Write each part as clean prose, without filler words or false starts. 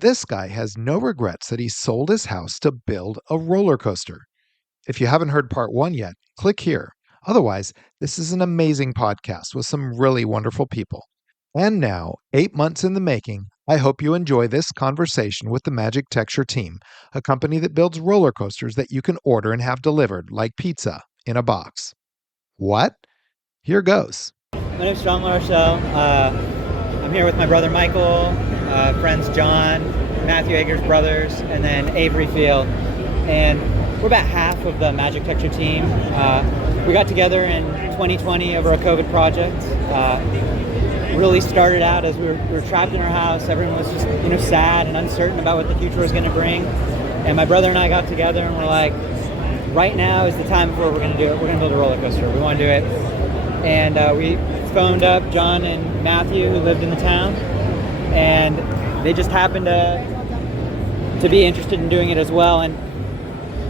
This guy has no regrets that he sold his house to build a roller coaster. If you haven't heard part one yet, click here. Otherwise, this is an amazing podcast with some really wonderful people. And now, 8 months in the making, I hope you enjoy this conversation with the Magictecture team, a company that builds roller coasters that you can order and have delivered like pizza in a box. What? Here goes. My name's Sean LaRochelle. I'm here with my brother Michael, friends John, Matthew Eger's brothers, and then Avery Field. And we're about half of the Magictecture team. We got together in 2020 over a COVID project. Really started out as we were trapped in our house. Everyone was just sad and uncertain about what the future was going to bring. And my brother and I got together and we're like, right now is the time before we're going to do it. We're going to build a roller coaster. We want to do it. And we phoned up John and Matthew, who lived in the town, and they just happened to be interested in doing it as well. And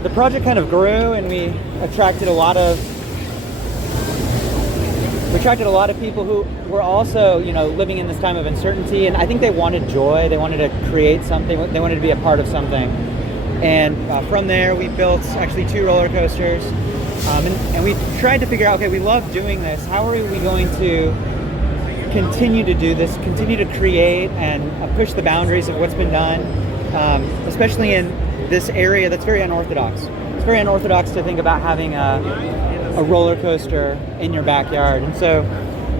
the project kind of grew, and we attracted a lot of people who were also, living in this time of uncertainty. And I think they wanted joy. They wanted to create something. They wanted to be a part of something. And from there, we built actually 2 roller coasters. And we tried to figure out, okay, we love doing this. How are we going to continue to do this, continue to create and push the boundaries of what's been done, especially in this area that's very unorthodox. It's very unorthodox to think about having a roller coaster in your backyard. And so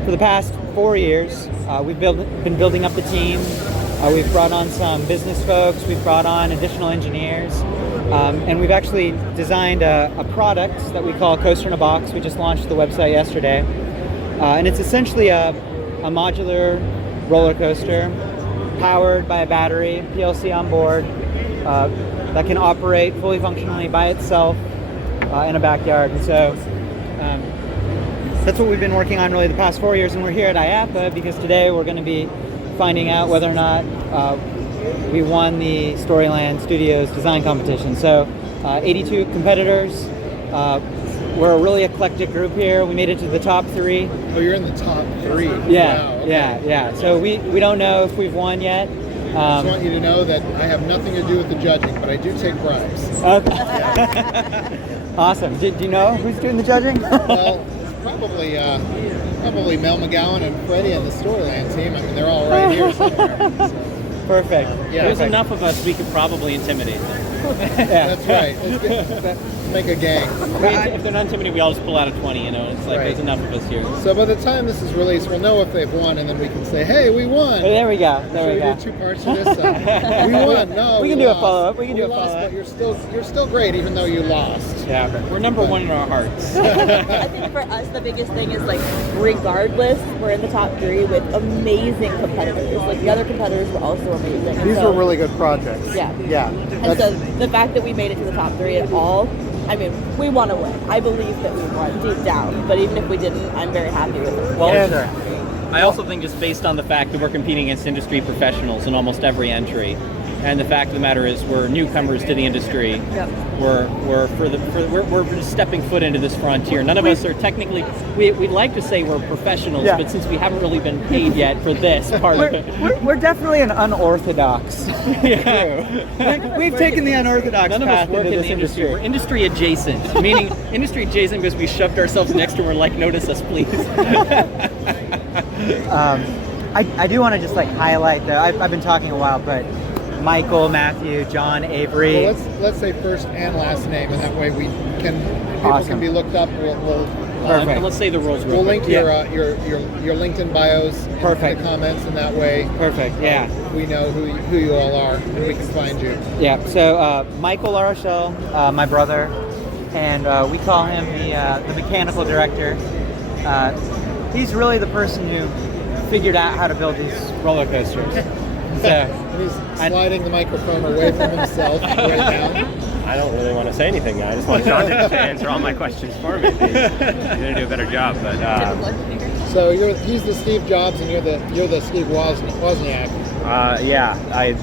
for the past 4 years, we've been building up the team. We've brought on some business folks. We've brought on additional engineers. And we've actually designed a product that we call Coaster in a Box. We just launched the website yesterday. And it's essentially a modular roller coaster powered by a battery, PLC on board, that can operate fully functionally by itself in a backyard. And so that's what we've been working on really the past 4 years. And we're here at IAPA because today we're going to be finding out whether or not we won the Storyland Studios design competition. So 82 competitors. We're a really eclectic group here. We made it to the top 3. Oh, you're in the top 3. Yeah, wow, okay. yeah. So we don't know if we've won yet. I just want you to know that I have nothing to do with the judging, but I do take bribes. Okay. Awesome. Do you know who's doing the judging? Well, probably Mel McGowan and Freddie and the Storyland team. I mean, they're all right here somewhere. So. Perfect. Yeah, There's enough of us we could probably intimidate them. Yeah. That's right. Let's make a gang. If they're not intimidated, we all just pull out a 20, It's like, Right. There's enough of us here. So by the time this is released, we'll know if they've won, and then we can say, hey, we won. Oh, there we go. Should we do 2 parts of this? We won. No, We can do a follow-up. We can do a lost, follow-up. but you're still great, even though you lost. Yeah. We're number 1 in our hearts. I think for us, the biggest thing is, regardless, we're in the top 3 with amazing competitors. The other competitors were also amazing. These were really good projects. Yeah. Yeah. And so the fact that we made it to the top 3 at all, I mean, we want to win. I believe that we won deep down. But even if we didn't, I'm very happy with it. Well, Sure. I also think just based on the fact that we're competing against industry professionals in almost every entry, and the fact of the matter is we're newcomers to the industry. Yep. We're just stepping foot into this frontier. None of us are technically. We'd like to say we're professionals, Yeah. but since we haven't really been paid yet for this part of it, We're definitely an unorthodox yeah. crew. We've taken the unorthodox None of us path work into in this the industry. We're industry adjacent, meaning industry adjacent because we shoved ourselves next to them. We're like, notice us, please. I do want to just highlight though. I've been talking a while, but Michael, Matthew, John, Avery. Well, let's say first and last name, and that way people Awesome. can be looked up. Perfect. And let's say the rules real We'll quick. link your LinkedIn bios Perfect. in the comments, and that way Perfect. Yeah. we know who you all are, and we can find you. Yeah. So Michael LaRochelle, my brother, and we call him the mechanical director. He's really the person who figured out how to build these roller coasters. So And he's sliding the microphone away from himself right now. I don't really want to say anything. I just want Sean to answer all my questions for me. He's going to do a better job. But So he's the Steve Jobs, and you're the Steve Wozniak. yeah, I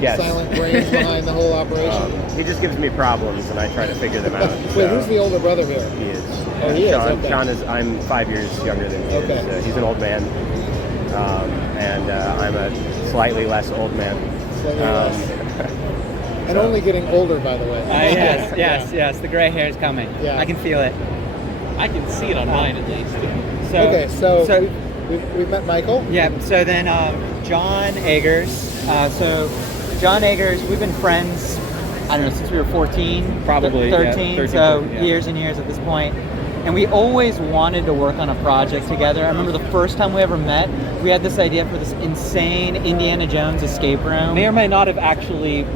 guess. Silent brains behind the whole operation. He just gives me problems, and I try to figure them out. Wait, who's the older brother here? He is. Oh, he is, Sean, okay. Sean is. I'm 5 years younger than he Okay. is. He's an old man, and I'm a slightly less old man. Slightly less. And only getting older, by the way. Yes. The gray hair is coming. Yeah. I can feel it. I can see it on mine at least. Okay, so we've met Michael. Yeah. So then John Eggers. John Eggers, we've been friends, I don't know, since we were 14, Probably, 13, 13, so 14, yeah. years and years at this point. And we always wanted to work on a project together. I remember the first time we ever met, we had this idea for this insane Indiana Jones escape room. May or may not have actually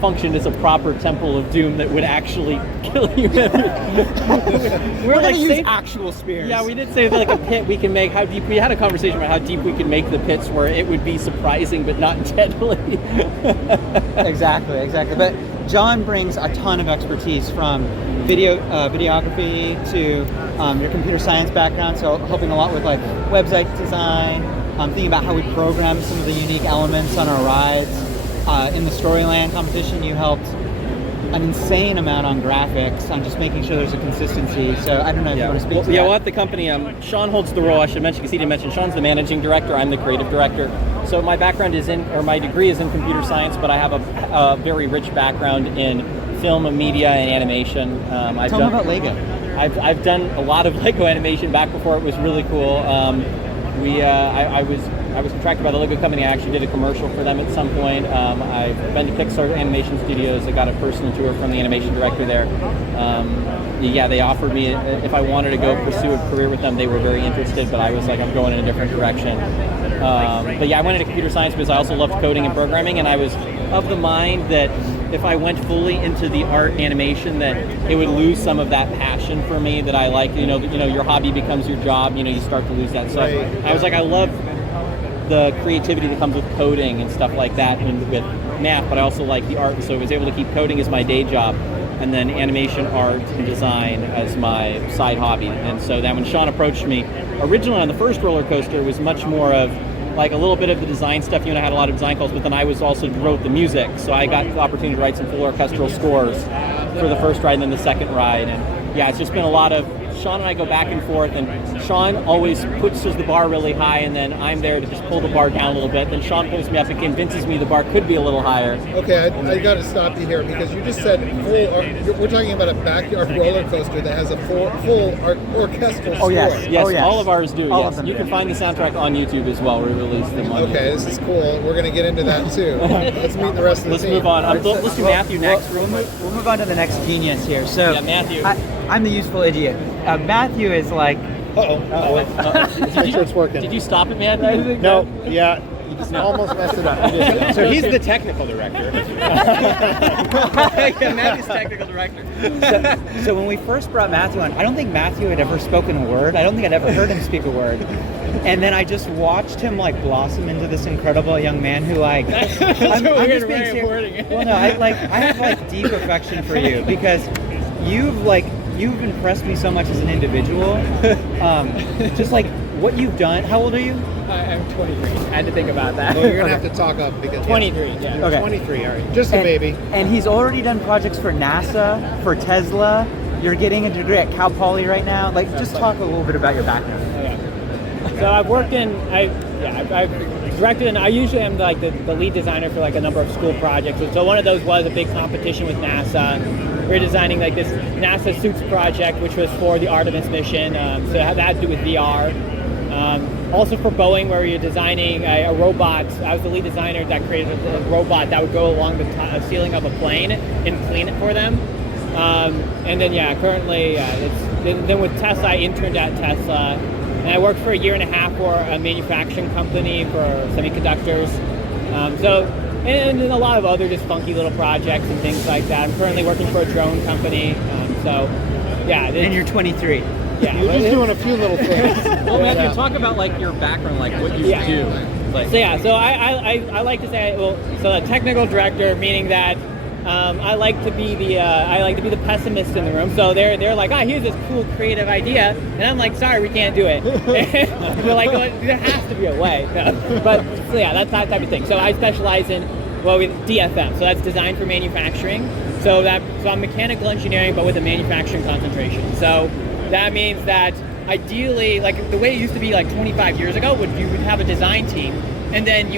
functioned as a proper temple of doom that would actually kill you. We're like gonna use safe- actual spears. Yeah, we did say like a pit we can make. How deep? We had a conversation about how deep we could make the pits where it would be surprising but not deadly. Exactly. But John brings a ton of expertise from videography to your computer science background, so helping a lot with like website design, thinking about how we program some of the unique elements on our rides. In the Storyland competition, you helped an insane amount on graphics, on just making sure there's a consistency. So I don't know if you want to speak to that. Well, at the company, Sean holds the role. I should mention, because he didn't mention, Sean's the managing director. I'm the creative director. So my background is my degree is in computer science, but I have a very rich background in film, media, and animation. Tell me about Lego. I've done a lot of Lego animation back before it was really cool. I was contracted by the Lego company. I actually did a commercial for them at some point. I've been to Kickstarter Animation Studios. I got a personal tour from the animation director there. They offered me, if I wanted to go pursue a career with them, they were very interested, but I was like, I'm going in a different direction. But yeah, I went into computer science because I also loved coding and programming, and I was of the mind that if I went fully into the art animation, that it would lose some of that passion for me that I like. You know, your hobby becomes your job. You know, you start to lose that. So I was like, I love the creativity that comes with coding and stuff like that, and with math, but I also like the art. So I was able to keep coding as my day job, and then animation, art, and design as my side hobby. And so then when Sean approached me, originally on the first roller coaster, it was much more of like a little bit of the design stuff. You and I had a lot of design calls, but then I was also wrote the music, so I got the opportunity to write some full orchestral scores for the first ride and then the second ride. And yeah, it's just been a lot of Sean and I go back and forth, and Sean always pushes the bar really high, and then I'm there to just pull the bar down a little bit. Then Sean pulls me up and convinces me the bar could be a little higher. Okay, I got to stop you here because you just said we're talking about a backyard roller coaster that has a full orchestral score. Yes. All of ours do. All Yes, of them you do. can find the soundtrack on YouTube as well. We released them on Okay, this is cool. We're going to get into that too. Let's meet the rest of the Let's team. move on. Let's do Matthew next. We'll move on to the next genius here. So Yeah, Matthew. I'm the useful idiot. Matthew is like, Make sure it's working. Did you stop it, Matthew? No, yeah. Almost messed it up. So he's the technical director. Yeah, Matthew's technical director. so when we first brought Matthew on, I don't think Matthew had ever spoken a word. I don't think I'd ever heard him speak a word. And then I just watched him like blossom into this incredible young man who like I'm just being serious. Well, no, I have like deep affection for you because you've impressed me so much as an individual. Just like what you've done. How old are you? I'm 23. I had to think about that. Well, you're going to have to talk up because 23, yeah. You're Okay. 23, all right. Just a baby. And he's already done projects for NASA, for Tesla. You're getting a degree at Cal Poly right now. Like, just talk a little bit about your background. So I've worked in, I've directed, and I usually am like the lead designer for like a number of school projects. And so one of those was a big competition with NASA. We were designing like this NASA Suits project, which was for the Artemis mission. So it had to do with VR. Also for Boeing, where you're designing a robot. I was the lead designer that created a robot that would go along the ceiling of a plane and clean it for them. And then currently, then with Tesla, I interned at Tesla. And I worked for a year and a half for a manufacturing company for semiconductors. And a lot of other just funky little projects and things like that. I'm currently working for a drone company. And you're 23. Yeah. You're just doing a few little things. Well, Matthew, talk about like your background, like what you do. Like, So I like to say, so a technical director, meaning that I like to be the pessimist in the room. So they're like, here's this cool creative idea, and I'm like, sorry, we can't do it. They're like, there has to be a way. No. But so that's that type of thing. So I specialize in with DFM. So that's design for manufacturing. So I'm mechanical engineering, but with a manufacturing concentration. So that means that ideally, like the way it used to be like 25 years ago, you would have a design team, and then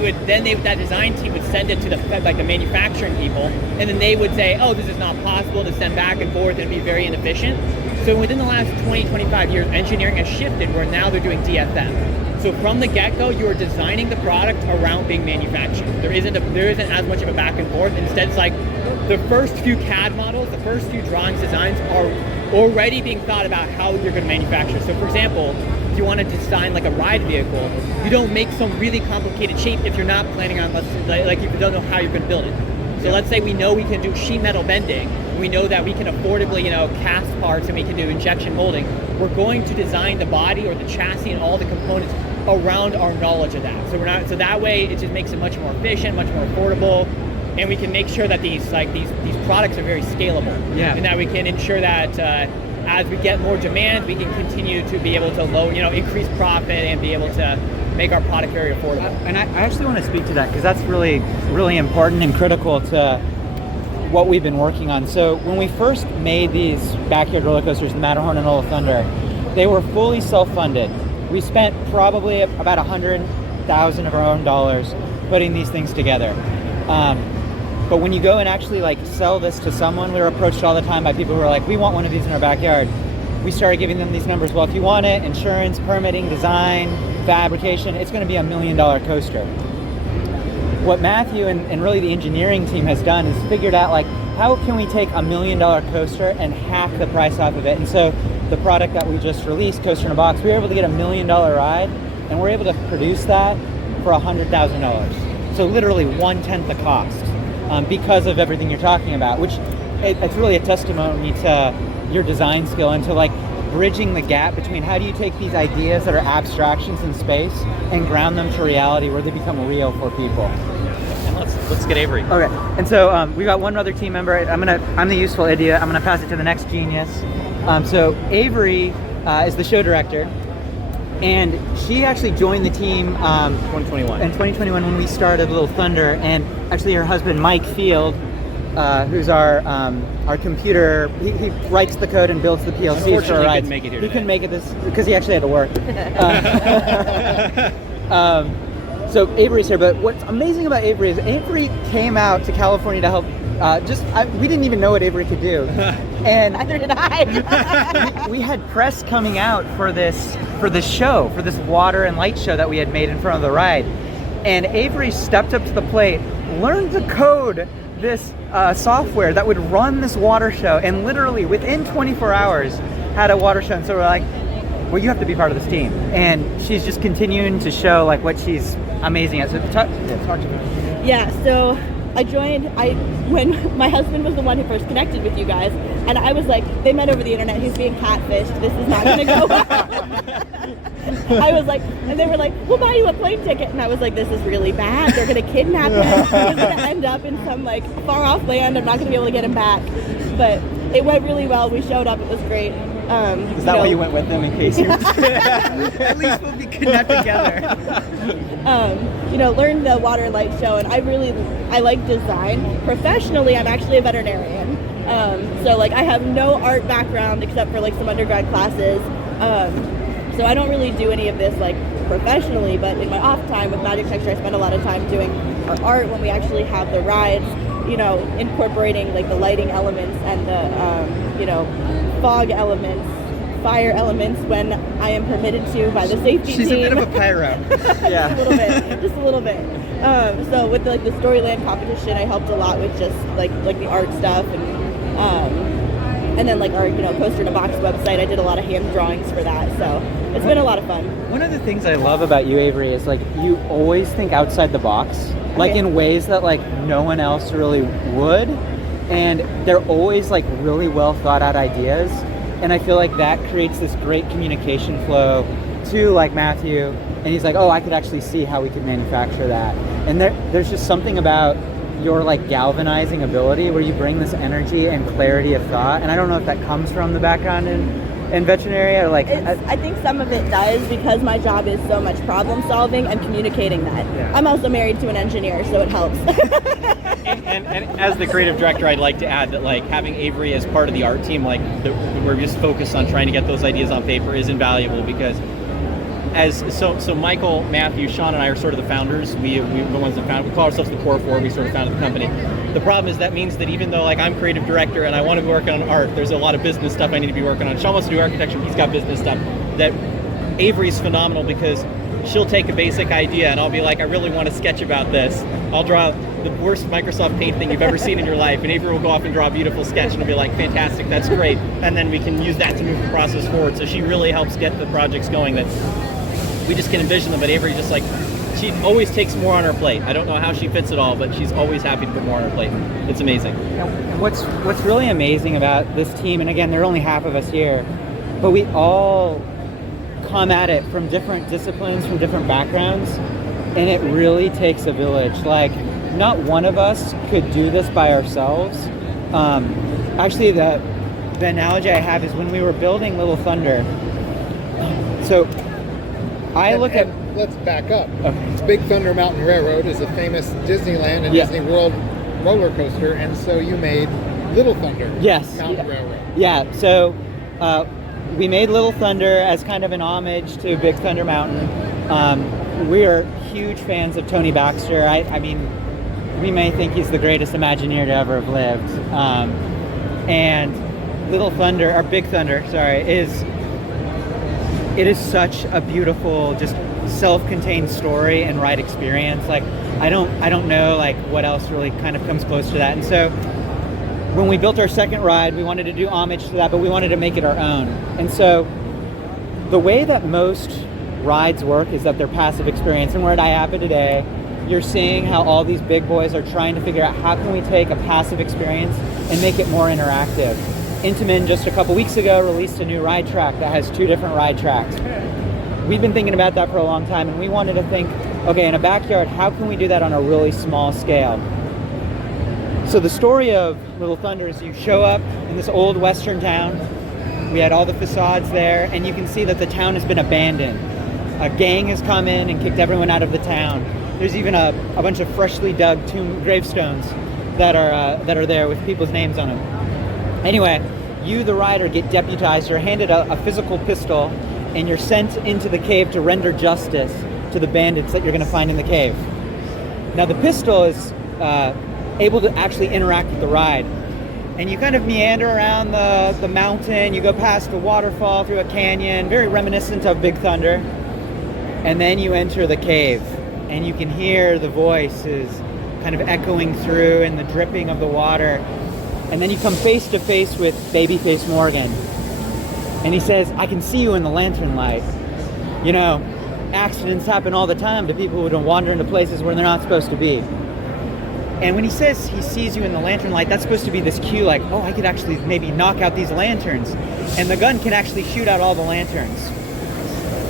that design team would send it to the manufacturing people, and then they would say, oh, this is not possible to send back and forth, and be very inefficient. So within the last 20, 25 years, engineering has shifted where now they're doing DFM. So from the get-go, you are designing the product around being manufactured. There isn't as much of a back and forth. Instead, it's like the first few CAD models, the first few drawings, designs are already being thought about how you're going to manufacture. So for example, if you want to design like a ride vehicle, you don't make some really complicated shape if you're not planning on, like if you don't know how you're going to build it. So let's say we know we can do sheet metal bending, we know that we can affordably, cast parts, and we can do injection molding. We're going to design the body or the chassis and all the components around our knowledge of that. So that way it just makes it much more efficient, much more affordable, and we can make sure that these products are very scalable. Yeah. And that we can ensure that as we get more demand, we can continue to be able to increase profit and be able to make our product very affordable. And I actually want to speak to that because that's really, really important and critical to what we've been working on. So when we first made these backyard roller coasters, the Matterhorn and Old Thunder, they were fully self-funded. We spent probably about $100,000 of our own dollars putting these things together. But when you go and actually sell this to someone, we were approached all the time by people who are like, we want one of these in our backyard. We started giving them these numbers. Well, if you want it, insurance, permitting, design, fabrication, it's going to be $1 million coaster. What Matthew and really the engineering team has done is figured out how can we take $1 million coaster and half the price off of it. And so the product that we just released, Coaster in a Box, we were able to get $1 million ride, and we're able to produce that for $100,000. So literally 1/10 the cost, because of everything you're talking about, which it's really a testimony to your design skill and to bridging the gap between how do you take these ideas that are abstractions in space and ground them to reality where they become real for people. And let's get Avery. Okay, and so we got one other team member. I'm the useful idiot. I'm gonna pass it to the next genius. So Avery is the show director, and she actually joined the team 2021. in 2021 when we started Little Thunder, and actually her husband Mike Field, who's our computer, he writes the code and builds the PLCs for our rides. Couldn't make it here He today. couldn't make it this because he actually had to work. So Avery's here, but what's amazing about Avery is Avery came out to California to help. We didn't even know what Avery could do, and Neither did I. we had press coming out for this show, for this water and light show that we had made in front of the ride, and Avery stepped up to the plate, learned to code this software that would run this water show, and literally within 24 hours had a water show. And so we're like, well, you have to be part of this team, and she's just continuing to show what she's amazing at. So talk to me. Yeah, so I joined when my husband was the one who first connected with you guys, and I was like, they met over the internet, he's being catfished, this is not gonna go well. I was like, and they were like, we'll buy you a plane ticket, and I was like, this is really bad, they're gonna kidnap him, he's gonna end up in some far off land, I'm not gonna be able to get him back. But it went really well, we showed up, it was great. Is that why you went with them, in case you at least we'll be connected together. Learned the water and light show, and I like design. Professionally, I'm actually a veterinarian. So I have no art background except for some undergrad classes. So I don't really do any of this professionally, but in my off time with Magictecture, I spend a lot of time doing our art when we actually have the rides, incorporating the lighting elements and the fog elements, fire elements when I am permitted to by the safety team. She's a bit of a pyro. Yeah. just a little bit. So with the Storyland competition, I helped a lot with just the art stuff, and then our Coaster in a Box website, I did a lot of hand drawings for that. So it's been a lot of fun. One of the things I love about you, Avery, is you always think outside the box, in ways that no one else really would, and they're always really well thought out ideas. And I feel that creates this great communication flow to Matthew, and he's like, oh, I could actually see how we could manufacture that. And there's just something about your galvanizing ability where you bring this energy and clarity of thought. And I don't know if that comes from the background in veterinary or I think some of it does, because my job is so much problem solving and communicating that. Yeah. I'm also married to an engineer, so it helps. and as the creative director, I'd like to add that having Avery as part of the art team, we're just focused on trying to get those ideas on paper, is invaluable, because So Michael, Matthew, Sean, and I are sort of the founders. We the ones that found. We call ourselves the core four. We sort of founded the company. The problem is that means that even though like I'm creative director and I want to be working on art, there's a lot of business stuff I need to be working on. Sean wants to do architecture. He's got business stuff. That Avery's phenomenal because she'll take a basic idea and I'll be like, I really want to sketch about this. I'll draw the worst Microsoft Paint thing you've ever seen in your life, and Avery will go off and draw a beautiful sketch and it'll be like, fantastic, that's great. And then we can use that to move the process forward. So she really helps get the projects going that we just can envision them, but Avery just like, she always takes more on her plate. I don't know how she fits it all, but she's always happy to put more on her plate. It's amazing. And what's really amazing about this team, and again, there are only half of us here, but we all come at it from different disciplines, from different backgrounds, and it really takes a village. Like, not one of us could do this by ourselves. Actually, the analogy I have is when we were building Little Thunder. So I look at... Let's back up. Okay. Big Thunder Mountain Railroad is a famous Disneyland and Disney World roller coaster, and so you made Little Thunder Mountain Railroad. Yeah, so we made Little Thunder as kind of an homage to Big Thunder Mountain. We are huge fans of Tony Baxter. I mean, we may think he's the greatest Imagineer to ever have lived. And Little Thunder, or Big Thunder, sorry, it is such a beautiful, just self-contained story and ride experience. Like, I don't know like what else really kind of comes close to that. And so when we built our second ride, we wanted to do homage to that, but we wanted to make it our own. And so the way that most rides work is that they're passive experience. And we're at IAPA today. You're seeing how all these big boys are trying to figure out how can we take a passive experience and make it more interactive. Intamin just a couple weeks ago released a new ride track that has 2 different ride tracks. We've been thinking about that for a long time, and we wanted to think, okay, in a backyard, how can we do that on a really small scale? So the story of Little Thunder is you show up in this old western town. We had all the facades there, and you can see that the town has been abandoned. A gang has come in and kicked everyone out of the town. There's even a bunch of freshly dug gravestones that are there with people's names on them. Anyway, you, the rider, get deputized. You're handed a physical pistol, and you're sent into the cave to render justice to the bandits that you're going to find in the cave. Now, the pistol is able to actually interact with the ride. And you kind of meander around the mountain. You go past a waterfall, through a canyon, very reminiscent of Big Thunder. And then you enter the cave, and you can hear the voices kind of echoing through and the dripping of the water. And then you come face to face with Babyface Morgan. And he says, I can see you in the lantern light. You know, accidents happen all the time to people who don't wander into places where they're not supposed to be. And when he says he sees you in the lantern light, that's supposed to be this cue like, oh, I could actually maybe knock out these lanterns. And the gun can actually shoot out all the lanterns.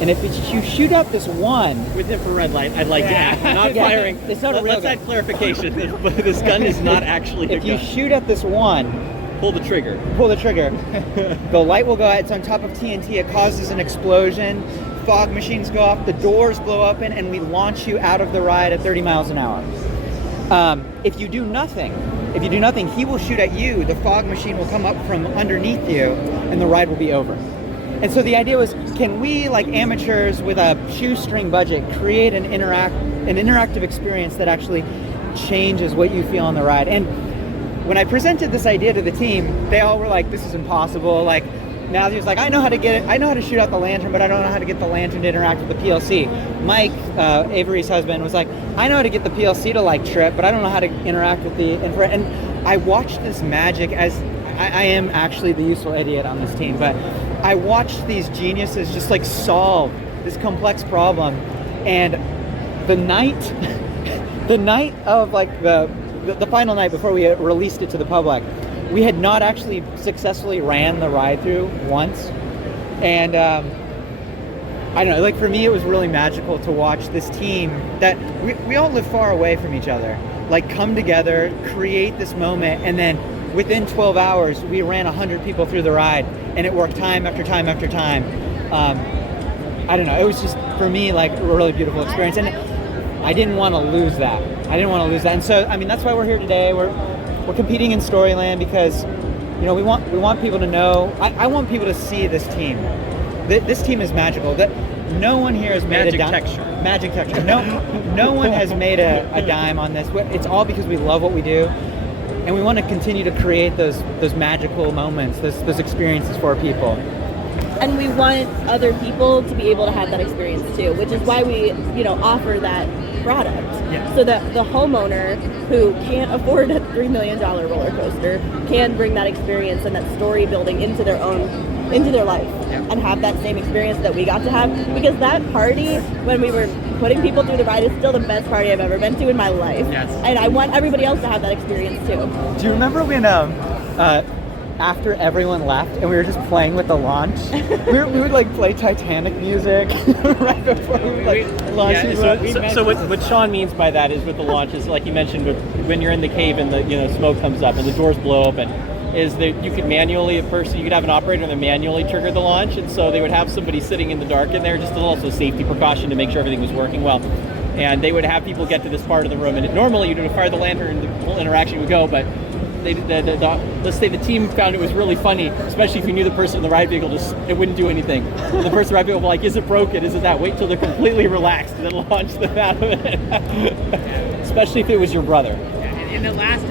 And if you shoot out this one... With infrared light, I'd like to add. Not firing. It's not a real Let's gun. add clarification. This gun is not actually a If gun. you shoot at this one... Pull the trigger. The light will go out. It's on top of TNT. It causes an explosion. Fog machines go off. The doors blow open, and we launch you out of the ride at 30 miles an hour. If you do nothing, he will shoot at you. The fog machine will come up from underneath you, and the ride will be over. And so the idea was, can we, like amateurs with a shoestring budget, create an interactive experience that actually changes what you feel on the ride? And when I presented this idea to the team, they all were like, this is impossible. Like, Matthew's like, I know how to shoot out the lantern, but I don't know how to get the lantern to interact with the PLC. Mike, Avery's husband, was like, I know how to get the PLC to like trip, but I don't know how to interact with the infrared. And I watched this magic as, I am actually the useful idiot on this team, but I watched these geniuses just like solve this complex problem. And the night of like the final night before we released it to the public, we had not actually successfully ran the ride through once. And I don't know, like for me it was really magical to watch this team that we all live far away from each other, like come together, create this moment, and then within 12 hours we ran 100 people through the ride, and it worked time after time after time. I don't know, it was just for me like a really beautiful experience, and I didn't want to lose that. And so I mean that's why we're here today. We're competing in Storyland because, you know, we want people to know. I want people to see this team. This team is magical. That no one here has made Magictecture. Magictecture. No one has made a dime on this. It's all because we love what we do, and we want to continue to create those magical moments, those experiences for people. And we want other people to be able to have that experience too, which is why we, offer that product. Yeah. So that the homeowner who can't afford a $3 million roller coaster can bring that experience and that story building into their life, and have that same experience that we got to have. Because that party, when we were putting people through the ride, is still the best party I've ever been to in my life. Yes. And I want everybody else to have that experience too. Do you remember when after everyone left and we were just playing with the launch, we would like play Titanic music right before we would like launch? So what Sean means by that is with the launch is, like you mentioned, when you're in the cave and the smoke comes up and the doors blow open, is that you could manually, you could have an operator that manually trigger the launch, and so they would have somebody sitting in the dark in there, just also a safety precaution to make sure everything was working well. And they would have people get to this part of the room, and normally you'd fire the lantern, the whole interaction would go, but let's say the team found it was really funny, especially if you knew the person in the ride vehicle, it wouldn't do anything. The person in the ride vehicle would be like, is it broken, is it that? Wait till they're completely relaxed and then launch them out of it. Especially if it was your brother. In the last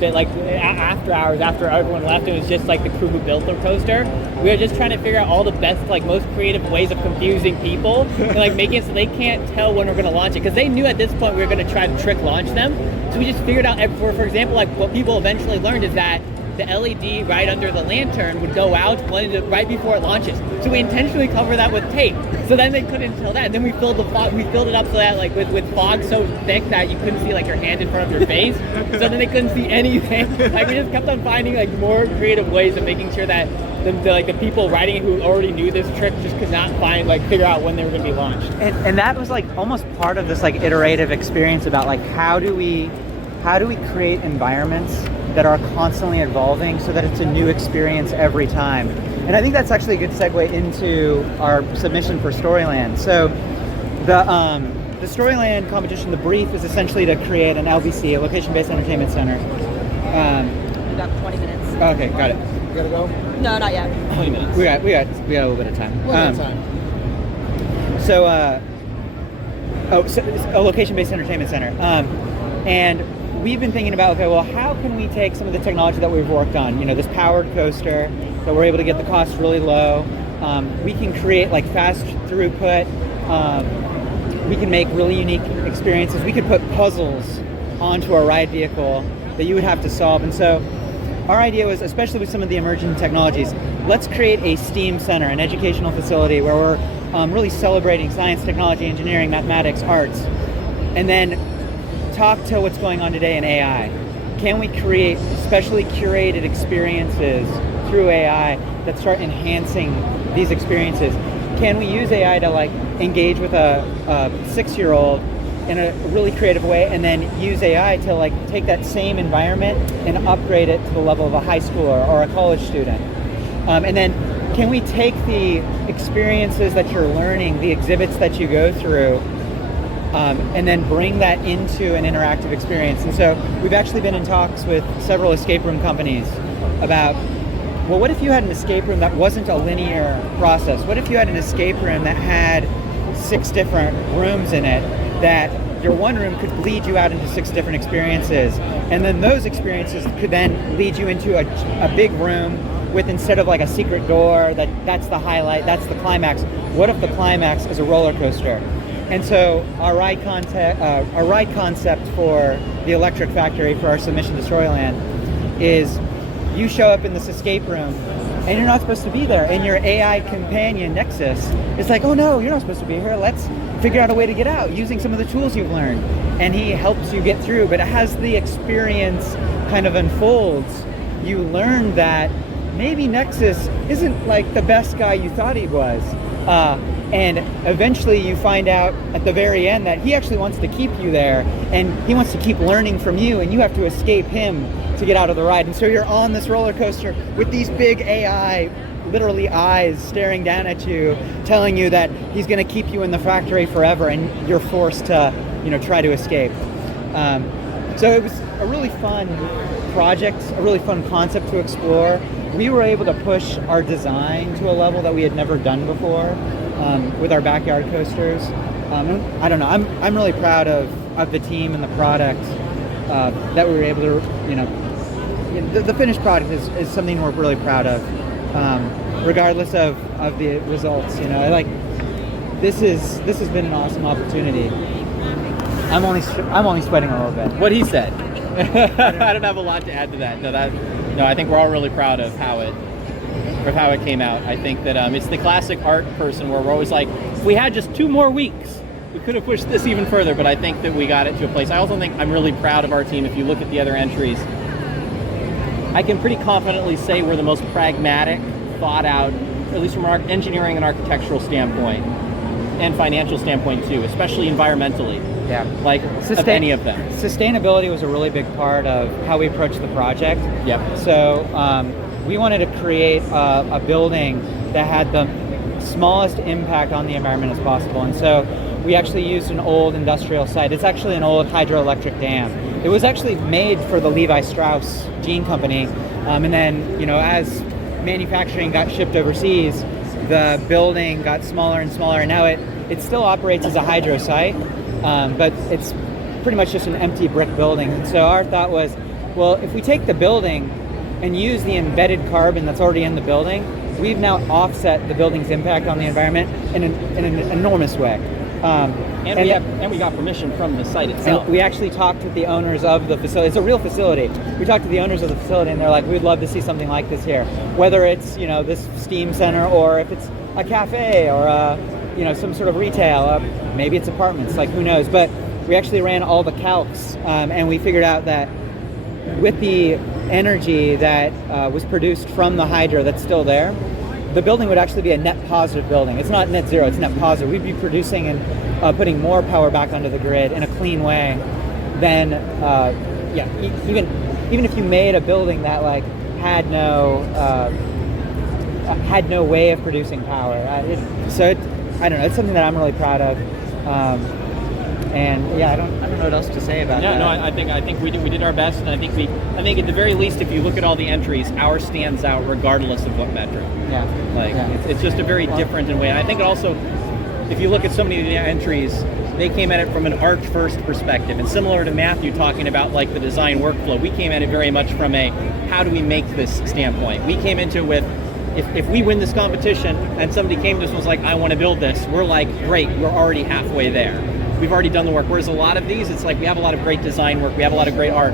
bit, like after hours, after everyone left, it was just like the crew who built the coaster. We were just trying to figure out all the best, like most creative ways of confusing people and like making it so they can't tell when we're going to launch it, because they knew at this point we were going to try to trick launch them. So we just figured out, for example, like what people eventually learned is that the LED right under the lantern would go out right before it launches. So we intentionally cover that with tape, so then they couldn't tell that. And then we filled it up so that like with fog so thick that you couldn't see like your hand in front of your face. So then they couldn't see anything. Like we just kept on finding like more creative ways of making sure that the people riding it who already knew this trick just could not figure out when they were going to be launched. And that was like almost part of this like iterative experience about like how do we create environments that are constantly evolving so that it's a new experience every time. And I think that's actually a good segue into our submission for Storyland. So the Storyland competition, the brief is essentially to create an LBC, a location-based entertainment center. We got 20 minutes. Okay, got it. You gotta go? No, not yet. 20 minutes. We got a little bit of time. So it's a location-based entertainment center. And we've been thinking about, okay, well, how can we take some of the technology that we've worked on, this powered coaster, that we're able to get the costs really low. We can create like fast throughput. We can make really unique experiences. We could put puzzles onto a ride vehicle that you would have to solve. And so our idea was, especially with some of the emerging technologies, let's create a STEAM center, an educational facility where we're really celebrating science, technology, engineering, mathematics, arts, and then talk to what's going on today in AI. Can we create specially curated experiences through AI that start enhancing these experiences? Can we use AI to like engage with a 6-year-old in a really creative way, and then use AI to like take that same environment and upgrade it to the level of a high schooler or a college student? And then can we take the experiences that you're learning, the exhibits that you go through, and then bring that into an interactive experience? And so we've actually been in talks with several escape room companies about, well, what if you had an escape room that wasn't a linear process? What if you had an escape room that had 6 different rooms in it, that your one room could lead you out into 6 different experiences, and then those experiences could then lead you into a big room with, instead of like a secret door, that's the highlight, that's the climax. What if the climax is a roller coaster? And so our ride concept for the Electric Factory for our submission to Storyland is, you show up in this escape room and you're not supposed to be there, and your AI companion Nexus is like, oh no, you're not supposed to be here, let's figure out a way to get out using some of the tools you've learned. And he helps you get through, but as the experience kind of unfolds, you learn that maybe Nexus isn't like the best guy you thought he was. And eventually you find out at the very end that he actually wants to keep you there, and he wants to keep learning from you, and you have to escape him to get out of the ride. And so you're on this roller coaster with these big AI, literally eyes staring down at you, telling you that he's going to keep you in the factory forever, and you're forced to, try to escape. So it was a really fun project, a really fun concept to explore. We were able to push our design to a level that we had never done before. with our backyard coasters. I don't know. I'm really proud of the team and the product that we were able to, the finished product is something we're really proud of, regardless of the results. This has been an awesome opportunity. I'm only sweating a little bit. What he said. I don't have a lot to add to that. No, I think we're all really proud of how it came out. I think that it's the classic art person where we're always like, if we had just 2 more weeks, we could have pushed this even further, but I think that we got it to a place. I also think I'm really proud of our team. If you look at the other entries, I can pretty confidently say we're the most pragmatic, thought out, at least from an engineering and architectural standpoint, and financial standpoint too, especially environmentally. Yeah. Like of any of them. Sustainability was a really big part of how we approached the project. Yep. So we wanted to create a building that had the smallest impact on the environment as possible. And so we actually used an old industrial site. It's actually an old hydroelectric dam. It was actually made for the Levi Strauss Jean Company. And then, as manufacturing got shipped overseas, the building got smaller and smaller. And now it still operates as a hydro site, but it's pretty much just an empty brick building. And so our thought was, well, if we take the building and use the embedded carbon that's already in the building, we've now offset the building's impact on the environment in an enormous way. And we got permission from the site itself. And we actually talked with the owners of the facility. It's a real facility. We talked to the owners of the facility, and they're like, we'd love to see something like this here. Whether it's this steam center, or if it's a cafe, or some sort of retail, maybe it's apartments. Like, who knows? But we actually ran all the calcs, and we figured out that with the energy that was produced from the hydro that's still there, the building would actually be a net positive building. It's not net zero, it's net positive. We'd be producing and putting more power back onto the grid in a clean way than, even if you made a building that had no way of producing power. I don't know, it's something that I'm really proud of. And I don't know what else to say about that. No, I think we did our best, and I think at the very least, if you look at all the entries, ours stands out regardless of what metric. It's just a very different way. And I think also, if you look at so many of the entries, they came at it from an art first perspective, and similar to Matthew talking about the design workflow, we came at it very much from a how do we make this standpoint. We came into it with, if we win this competition and somebody came to us and was like, I want to build this, we're like, great, we're already halfway there. We've already done the work. Whereas a lot of these, it's like we have a lot of great design work, we have a lot of great art.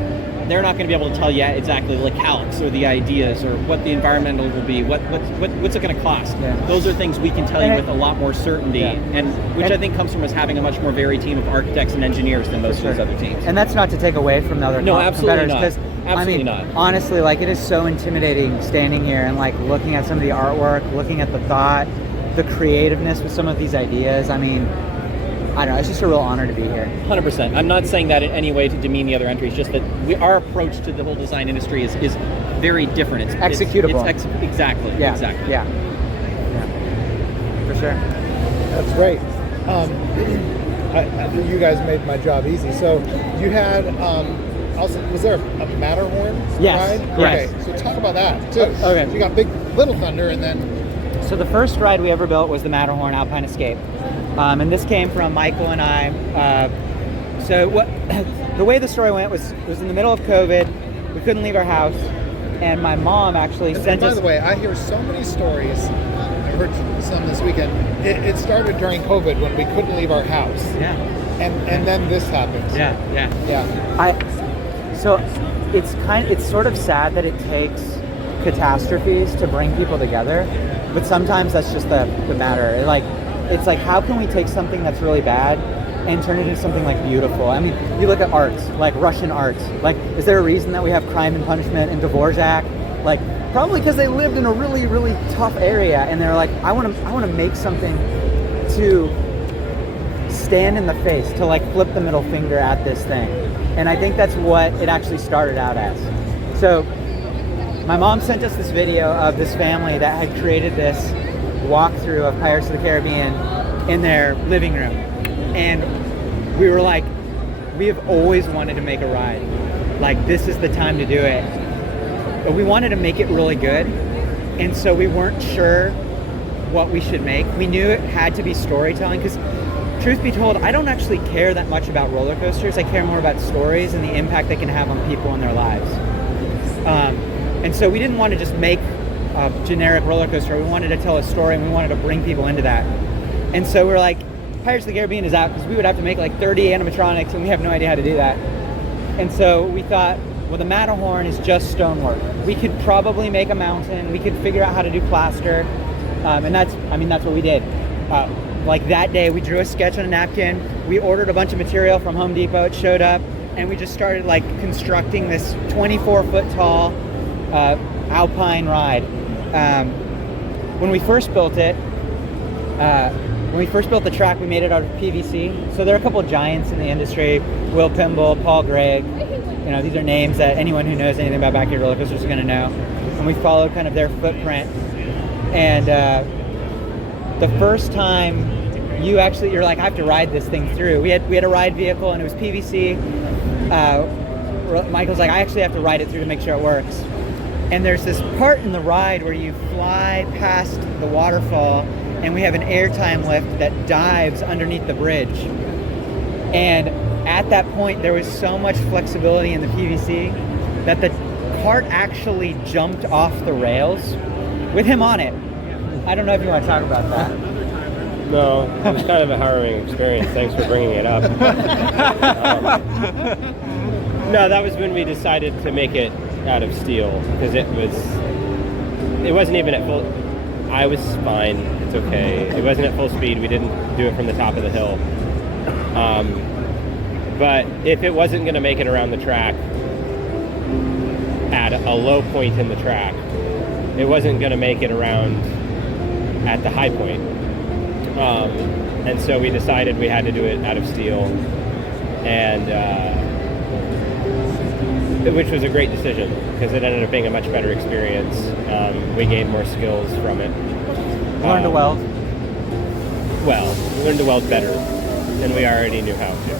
They're not going to be able to tell you exactly the calcs or the ideas or what the environmental will be, what's it going to cost. Yeah. Those are things we can tell you with a lot more certainty, and I think comes from us having a much more varied team of architects and engineers than most of those other teams. And that's not to take away from the other competitors. Absolutely not. Honestly, it is so intimidating standing here and looking at some of the artwork, looking at the thought, the creativeness with some of these ideas. I don't know, it's just a real honor to be here. 100%. I'm not saying that in any way to demean the other entries, just that our approach to the whole design industry is very different. It's executable. Exactly. Yeah. Exactly. Yeah. For sure. That's great. You guys made my job easy. So you had, also, was there a Matterhorn ride? Yes. Okay, so talk about that too. Okay. So you got Big Little Thunder, and then... So the first ride we ever built was the Matterhorn Alpine Escape. And this came from Michael and I. The way the story went was in the middle of COVID. We couldn't leave our house, and my mom actually sent us. By the way, I hear so many stories. I heard some this weekend. It started during COVID when we couldn't leave our house. Yeah. And then this happens. Yeah. So it's sort of sad that it takes catastrophes to bring people together, but sometimes that's just the matter. It's like, how can we take something that's really bad and turn it into something beautiful? You look at arts, Russian arts. Is there a reason that we have Crime and Punishment and Dvorak? Probably because they lived in a really, really tough area, and they're like, I want to make something to stand in the face, to flip the middle finger at this thing. And I think that's what it actually started out as. So my mom sent us this video of this family that had created this walkthrough of Pirates of the Caribbean in their living room, and we were like, we have always wanted to make a ride, this is the time to do it, but we wanted to make it really good, and so we weren't sure what we should make. We knew it had to be storytelling because, truth be told, I don't actually care that much about roller coasters. I care more about stories and the impact they can have on people in their lives. And so we didn't want to just make a generic roller coaster. We wanted to tell a story, and we wanted to bring people into that. And so we're like, Pirates of the Caribbean is out because we would have to make like 30 animatronics, and we have no idea how to do that. And so we thought, well, the Matterhorn is just stonework. We could probably make a mountain. We could figure out how to do plaster. And that's what we did. Like that day, we drew a sketch on a napkin. We ordered a bunch of material from Home Depot. It showed up, and we just started like constructing this 24-foot tall alpine ride. When we first built it, when we first built the track, we made it out of PVC. So there are a couple of giants in the industry: Will Pimble, Paul Gregg. You know, these are names that anyone who knows anything about backyard roller coasters is going to know. And we followed kind of their footprint. And the first time you're like, I have to ride this thing through. We had a ride vehicle, and it was PVC. Michael's like, I actually have to ride it through to make sure it works. And there's this part in the ride where you fly past the waterfall, and we have an airtime lift that dives underneath the bridge. And at that point, there was so much flexibility in the PVC that the cart actually jumped off the rails with him on it. I don't know if you want to talk about that. No, it was kind of a harrowing experience. Thanks for bringing it up. No, that was when we decided to make it out of steel, because it wasn't even at full. I was fine. It's okay. It wasn't at full speed. We didn't do it from the top of the hill. But if it wasn't going to make it around the track at a low point in the track, it wasn't going to make it around at the high point. And so we decided we had to do it out of steel, and which was a great decision because it ended up being a much better experience. We gained more skills from it. Learned to weld. Well, we learned to weld better than we already knew how to.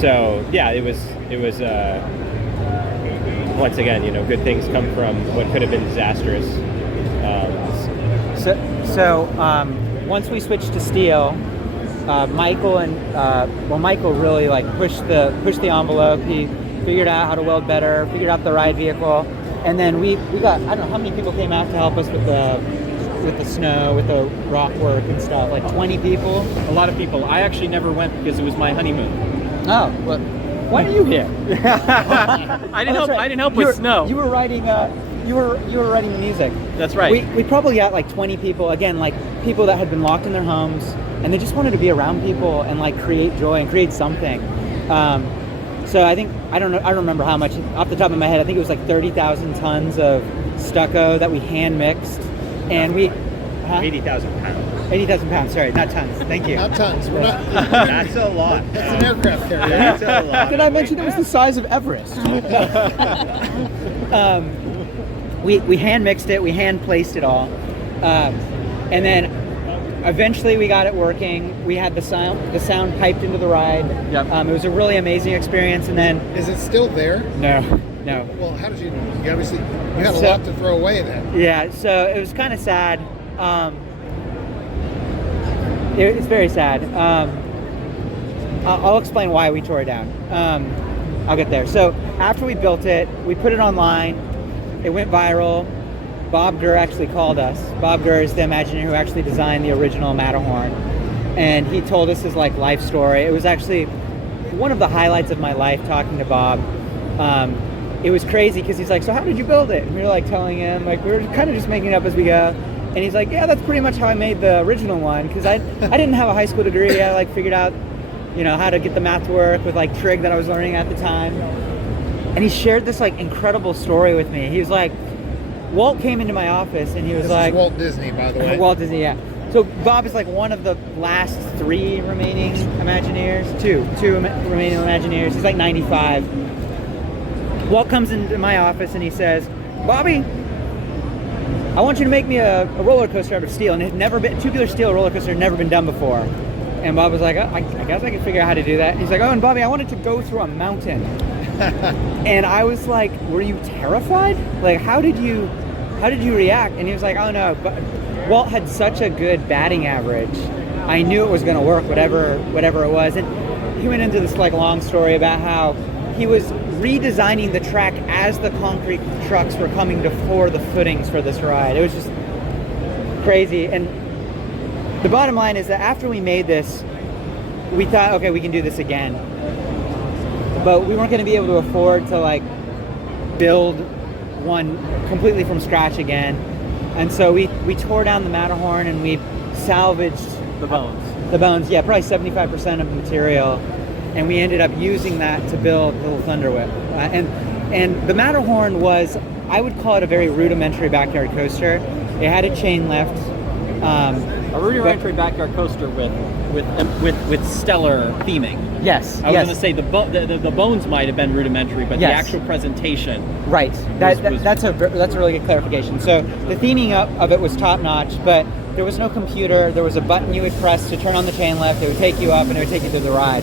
So yeah, it was once again, you know, good things come from what could have been disastrous. So once we switched to steel, Michael really like pushed the envelope. He figured out how to weld better, figured out the ride vehicle, and then we got, I don't know how many people came out to help us with the snow, with the rock work and stuff. Like 20 people. A lot of people. I actually never went because it was my honeymoon. Oh, well, Why are you here? I didn't help with snow. You were writing. You were writing the music. That's right. We probably got like 20 people, again, like people that had been locked in their homes and they just wanted to be around people and like create joy and create something. So I think, I don't remember how much off the top of my head. I think it was like 30,000 tons of stucco that we hand mixed, and we 80,000 pounds. 80,000 pounds. Sorry, not tons. Thank you. Not tons. We're not. That's a lot. That's an aircraft carrier. That's a lot. Did I mention it was the size of Everest? We hand mixed it, we hand placed it all, and then eventually we got it working. We had the sound piped into the ride. Yep. It was a really amazing experience. And then Is it still there? no. Well, how did you obviously you had a lot to throw away then. Yeah, so it was kind of sad. It's very sad. I'll explain why we tore it down. I'll get there. So after we built it, we put it online. It went viral. Bob Gurr actually called us. Bob Gurr is the Imagineer who actually designed the original Matterhorn. And he told us his like life story. It was actually one of the highlights of my life talking to Bob. It was crazy because he's like, so how did you build it? And we were like telling him, like we were kind of just making it up as we go. And he's like, yeah, that's pretty much how I made the original one, because I didn't have a high school degree. I like figured out, you know, how to get the math to work with like trig that I was learning at the time. And he shared this like incredible story with me. He was like, Walt came into my office and he was This like, is Walt Disney, by the way. Walt Disney, yeah. So Bob is like one of the last three remaining Imagineers, two remaining Imagineers. He's like 95. Walt comes into my office and he says, Bobby, I want you to make me a roller coaster out of steel. And it had never been, tubular steel roller coaster had never been done before. And Bob was like, I guess I can figure out how to do that. And he's like, oh, and Bobby, I wanted to go through a mountain. And I was like, were you terrified? Like, how did you how did you react? And he was like, oh no, but Walt had such a good batting average. I knew it was going to work, whatever it was. And he went into this like long story about how he was redesigning the track as the concrete trucks were coming to pour the footings for this ride. It was just crazy. And the bottom line is that after we made this, we thought, okay, we can do this again. But we weren't going to be able to afford to like build one completely from scratch again. And so we tore down the Matterhorn and we salvaged The bones. the bones, yeah, probably 75% of the material, and we ended up using that to build Little Thunder Whip. And the Matterhorn was, I would call it a very rudimentary backyard coaster. It had a chain lift. A rudimentary backyard coaster with stellar theming. Yes, I was going to say the bones might have been rudimentary, but the actual presentation. Right. That's a really good clarification. So the theming of it was top notch, but there was no computer. There was a button you would press to turn on the chain lift. It would take you up and it would take you to the ride.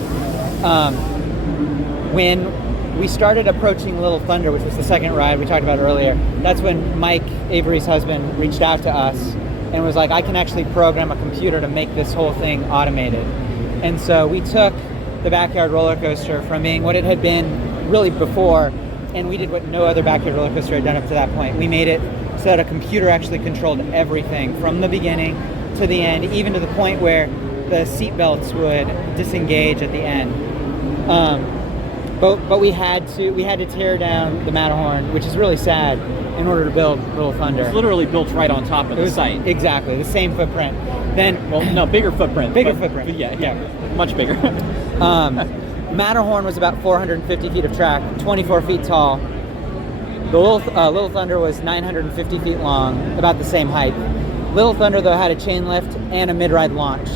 When we started approaching Little Thunder, which was the second ride we talked about earlier, that's when Mike, Avery's husband, reached out to us and was like, I can actually program a computer to make this whole thing automated. And so we took the backyard roller coaster from being what it had been really before, and we did what no other backyard roller coaster had done up to that point. We made it so that a computer actually controlled everything from the beginning to the end, even to the point where the seat belts would disengage at the end. But we had to tear down the Matterhorn, which is really sad, in order to build Little Thunder. It's literally built right on top of the site. Exactly, the same footprint. Then, well, no, bigger footprint. Footprint. Yeah, much bigger. Matterhorn was about 450 feet of track, 24 feet tall. The Little Thunder was 950 feet long, about the same height. Little Thunder, though, had a chain lift and a mid-ride launch.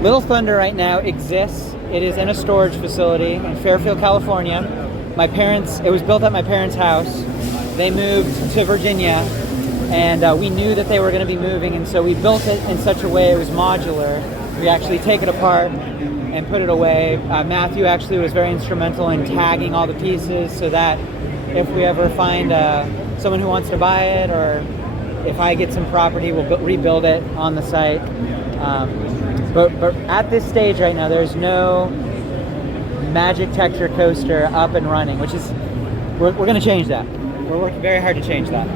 Little Thunder right now exists. It is in a storage facility in Fairfield, California. It was built at my parents' house. They moved to Virginia, and we knew that they were going to be moving, and so we built it in such a way it was modular. We actually take it apart and put it away. Matthew actually was very instrumental in tagging all the pieces so that if we ever find someone who wants to buy it, or if I get some property, we'll rebuild it on the site. But at this stage right now, there's no Magictecture coaster up and running, which is, we're going to change that. We're working very hard to change that.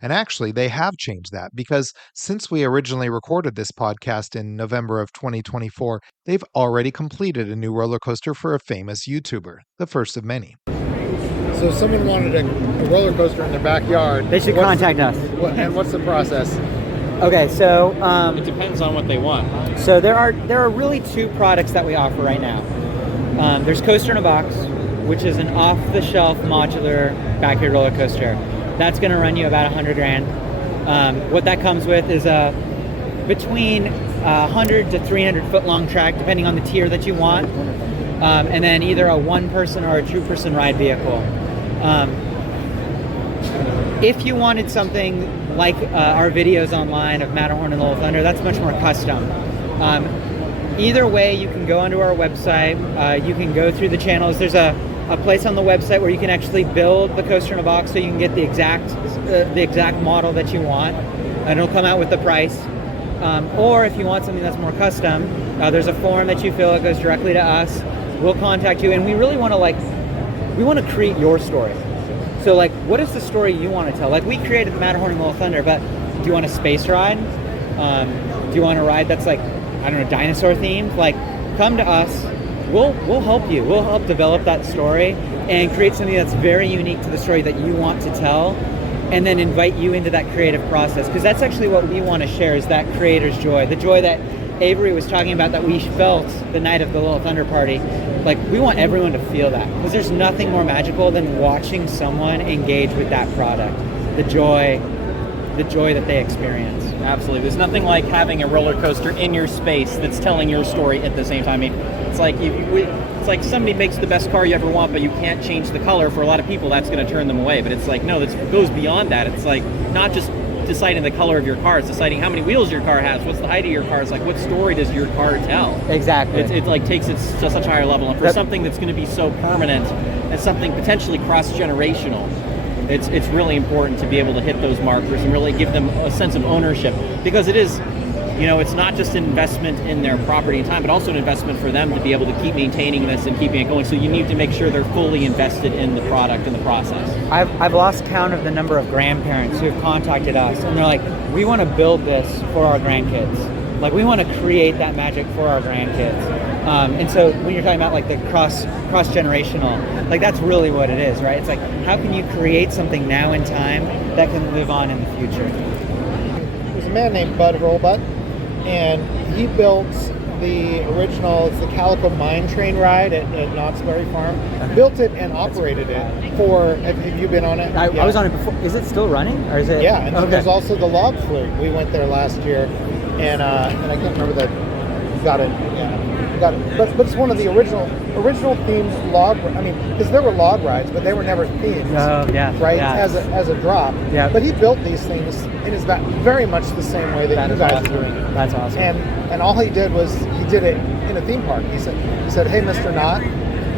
And actually, they have changed that, because since we originally recorded this podcast in November of 2024, they've already completed a new roller coaster for a famous YouTuber, the first of many. So if someone wanted a roller coaster in their backyard, They should contact us. And what's the process? Okay, so It depends on what they want. So there are really two products that we offer right now. There's Coaster in a Box, which is an off-the-shelf modular backyard roller coaster. That's going to run you about $100,000. What that comes with is a between 100 to 300 foot long track, depending on the tier that you want, and then either a one-person or a two-person ride vehicle. If you wanted something like our videos online of Matterhorn and Little Thunder, that's much more custom. Either way, you can go onto our website. You can go through the channels. There's a place on the website where you can actually build the coaster in a box, so you can get the exact model that you want, and it'll come out with the price. Or if you want something that's more custom, there's a form that you fill. It goes directly to us. We'll contact you, and we really want to create your story. So like, what is the story you want to tell? Like, we created the Matterhorn and Little Thunder, but do you want a space ride? Do you want a ride that's like, I don't know, dinosaur themed? Like, come to us. We'll help you. We'll help develop that story and create something that's very unique to the story that you want to tell, and then invite you into that creative process. Because that's actually what we want to share, is that creator's joy. The joy that Avery was talking about that we felt the night of the Little Thunder party. Like, we want everyone to feel that, because there's nothing more magical than watching someone engage with that product. The joy that they experience. Absolutely. There's nothing like having a roller coaster in your space that's telling your story at the same time. I mean, it's like somebody makes the best car you ever want, but you can't change the color. For a lot of people, that's going to turn them away. But it's like, no, that goes beyond that. It's like not just deciding the color of your car, it's deciding how many wheels your car has, what's the height of your car. It's like, what story does your car tell? Exactly. It like takes it to such a higher level. And for something that's going to be so permanent and something potentially cross-generational, It's really important to be able to hit those markers and really give them a sense of ownership, because it is, it's not just an investment in their property and time, but also an investment for them to be able to keep maintaining this and keeping it going. So you need to make sure they're fully invested in the product and the process. I've lost count of the number of grandparents who've contacted us, and they're like, we want to build this for our grandkids. Like, we want to create that magic for our grandkids. And so when you're talking about like the cross-generational, like that's really what it is, right? It's like, how can you create something now in time that can live on in the future? There's a man named Bud Rollbutt, and he built the original, it's the Calico Mine Train ride at Knott's Berry Farm. Built it and operated it for, have you been on it? I was on it before. Is it still running, or is it? Yeah, and then there's also the log fluke. We went there last year, and I can't remember that. Got it. But it's one of the original themed log. I mean, because there were log rides, but they were never themed. Oh yeah. Right. Yeah. As a drop. Yeah. But he built these things in his very much the same way that you guys are doing. That's awesome. And all he did was he did it in a theme park. He said, hey, Mr. Knott,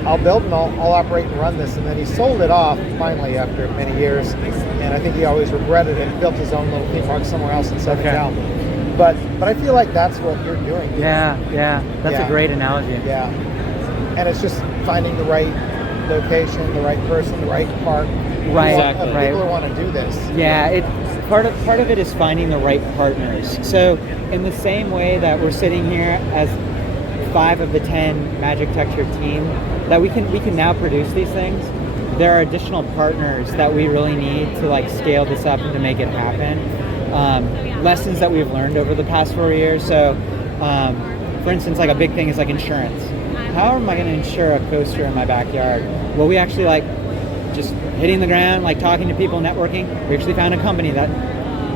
I'll build and I'll operate and run this. And then he sold it off finally after many years. And I think he always regretted it. He built his own little theme park somewhere else in Southern Cal. But I feel like that's what you're doing. Yeah. That's a great analogy. Yeah. And it's just finding the right location, the right person, the right park. Right. Exactly. People who want to do this. Yeah. Part of it is finding the right partners. So in the same way that we're sitting here as 5 of the 10 Magictecture team, that we can now produce these things, there are additional partners that we really need to like scale this up and to make it happen. Lessons that we've learned over the past 4 years. So, for instance, like a big thing is like insurance. How am I going to insure a coaster in my backyard? Well, we actually like just hitting the ground, like talking to people, networking. We actually found a company that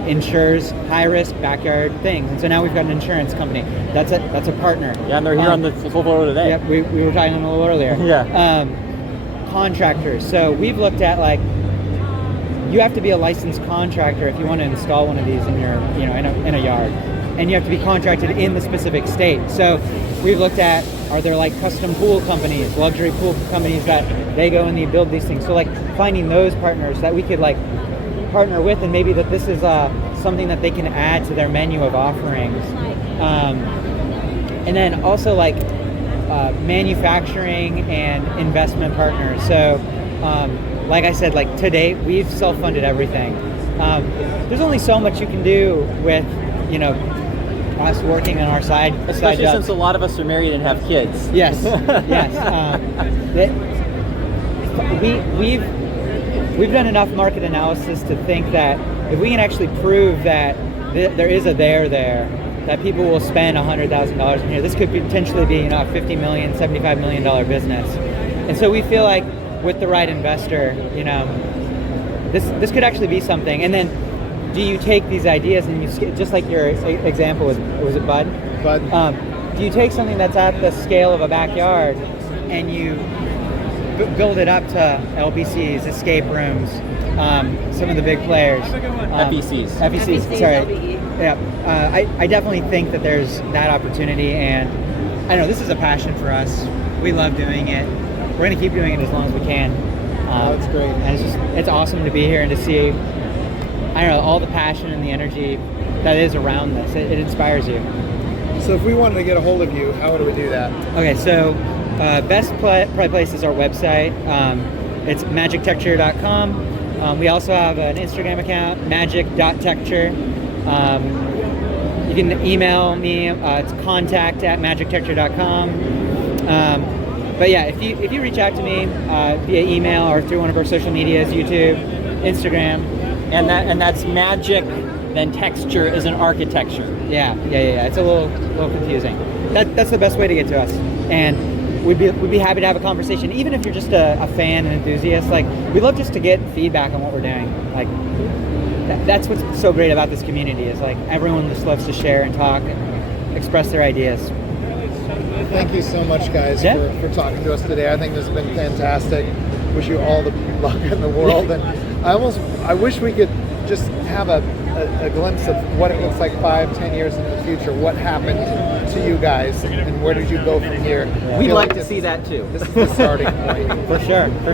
insures high-risk backyard things, and so now we've got an insurance company. That's a partner. Yeah, and they're here on the floor today. Yep, we were talking a little earlier. Yeah. Contractors. So we've looked at like, you have to be a licensed contractor if you want to install one of these in your, in a yard, and you have to be contracted in the specific state. So we've looked at, are there like custom pool companies, luxury pool companies that they go and they build these things? So like finding those partners that we could like partner with, and maybe that this is something that they can add to their menu of offerings. And then also like manufacturing and investment partners. So like I said, like today we've self-funded everything. There's only so much you can do with, us working on our side. Especially since a lot of us are married and have kids. Yes, yes. We've done enough market analysis to think that if we can actually prove that there is a there, that people will spend $100,000 in here, this could potentially be a $50 million, $75 million business. And so we feel like with the right investor, this could actually be something. And then, do you take these ideas and you, just like your example was it Bud? Bud. Do you take something that's at the scale of a backyard and you build it up to LBCs, escape rooms, some of the big players? FECs, sorry. Yeah, I definitely think that there's that opportunity, and I know this is a passion for us. We love doing it. We're going to keep doing it as long as we can. That's great. And it's awesome to be here and to see, all the passion and the energy that is around this. It inspires you. So if we wanted to get a hold of you, how do we do that? Okay, so best probably place is our website. It's magictecture.com. We also have an Instagram account, magic.tecture. You can email me. It's contact@magictecture.com. But yeah, if you reach out to me via email or through one of our social medias, YouTube, Instagram, and that's magic, then texture is an architecture. Yeah. It's a little confusing. That's the best way to get to us, and we'd be happy to have a conversation, even if you're just a fan and enthusiast. Like, we love just to get feedback on what we're doing. Like, that's what's so great about this community, is like everyone just loves to share and talk and express their ideas. Thank you so much, guys, for talking to us today. I think this has been fantastic. Wish you all the luck in the world, and I wish we could just have a glimpse of what it looks like 5-10 years into the future. What happened to you guys, and where did you go from here? I We'd feel like to this see is- that too. This is the starting point. For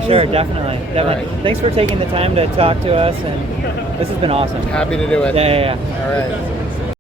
sure, definitely. Right. Thanks for taking the time to talk to us, and this has been awesome. Happy to do it. Yeah. All right.